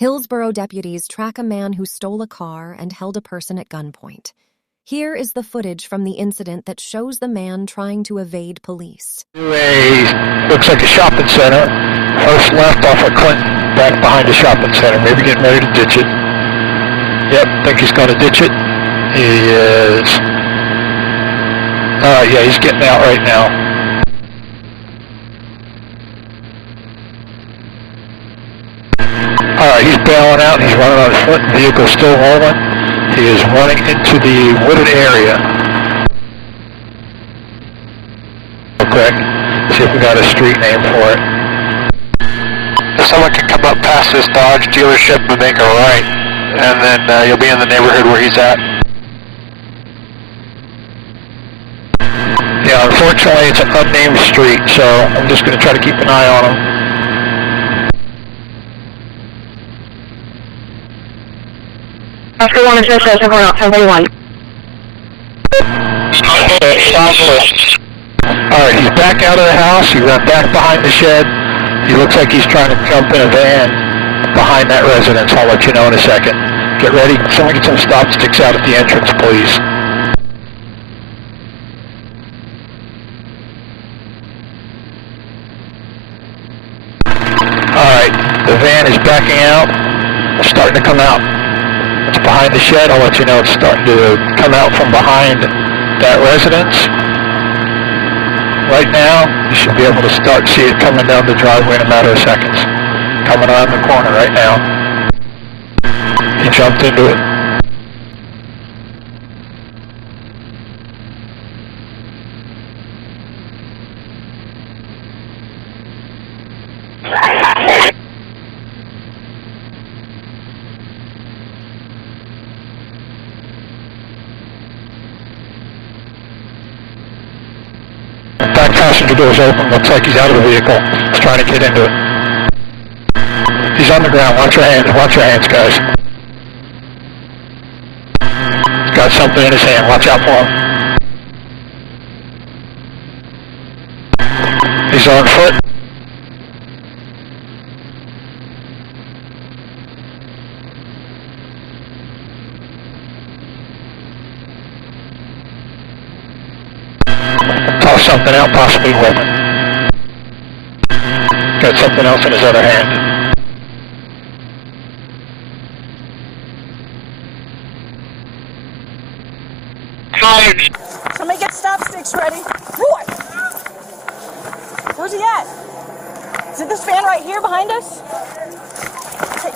Hillsborough deputies track a man who stole a car and held a person at gunpoint. Here is the footage from the incident that shows the man trying to evade police. Looks like a shopping center. First left off of Clinton, back behind the shopping center. Maybe getting ready to ditch it. Yep, think he's going to ditch it. He is. Yeah, he's getting out right now. Alright, he's bailing out. He's running on his foot. The vehicle's still rolling. He is running into the wooded area. Real quick, see if we got a street name for it. If someone can come up past this Dodge dealership and make a right, and then you'll be in the neighborhood where he's at. Yeah, unfortunately it's an unnamed street, so I'm just going to try to keep an eye on him. Oscar 1 is no shows, everyone else, 1031. Alright, he's back out of the house. He ran back behind the shed. He looks like he's trying to jump in a van behind that residence. I'll let you know in a second. Get ready. Someone get some stop sticks out at the entrance, please. Alright, the van is backing out. Starting to come out. It's behind the shed. I'll let you know it's starting to come out from behind that residence. Right now, you should be able to see it coming down the driveway in a matter of seconds. Coming around the corner right now. He jumped into it. Back passenger door's open. Looks like he's out of the vehicle. He's trying to get into it. He's on the ground. Watch your hands. Watch your hands, guys. He's got something in his hand. Watch out for him. He's on foot. Toss something out, possibly a weapon. Got something else in his other hand. Somebody get stop sticks ready. Roy! Where's he at? Is it this van right here behind us? Hey.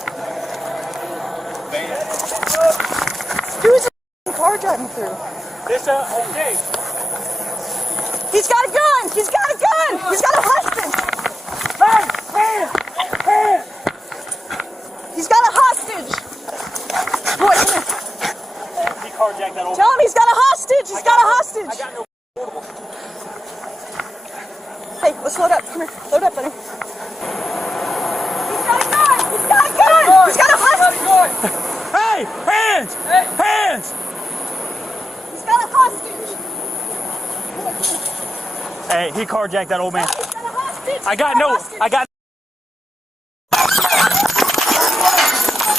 Who's the car driving through? Okay. He's got a gun! He's got a gun! He's got a hostage! He's got a hostage! Roy, come here. He carjacked that old. Tell him he's got a hostage! He's got a hostage! I got no portable. Hey, let's load up. Come here. Load up, buddy. He's got a gun! He's got a gun! He's got a hostage! Hey! Hands! Hey! Hands! He's got a hostage! Hey, he carjacked that old man. He's got a hostage! I got no. I got.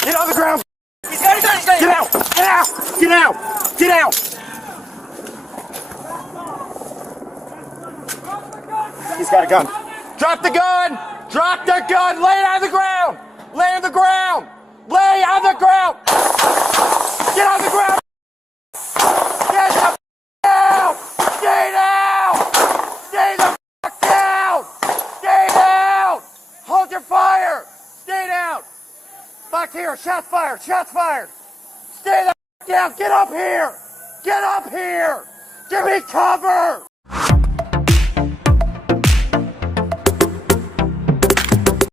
Get on the ground! He's got a gun! Get out! Get out! Get out! Get out! He's got a gun. Drop the gun! Drop the gun! Lay it on the ground! Lay on the ground! Lay on the ground! Get on the ground! Get the f*** down! Stay down! Stay the f*** down! Stay down! Hold your fire! Stay down! Back here! Shots fired! Shots fired! Stay the f*** down! Get up here! Get up here! Give me cover!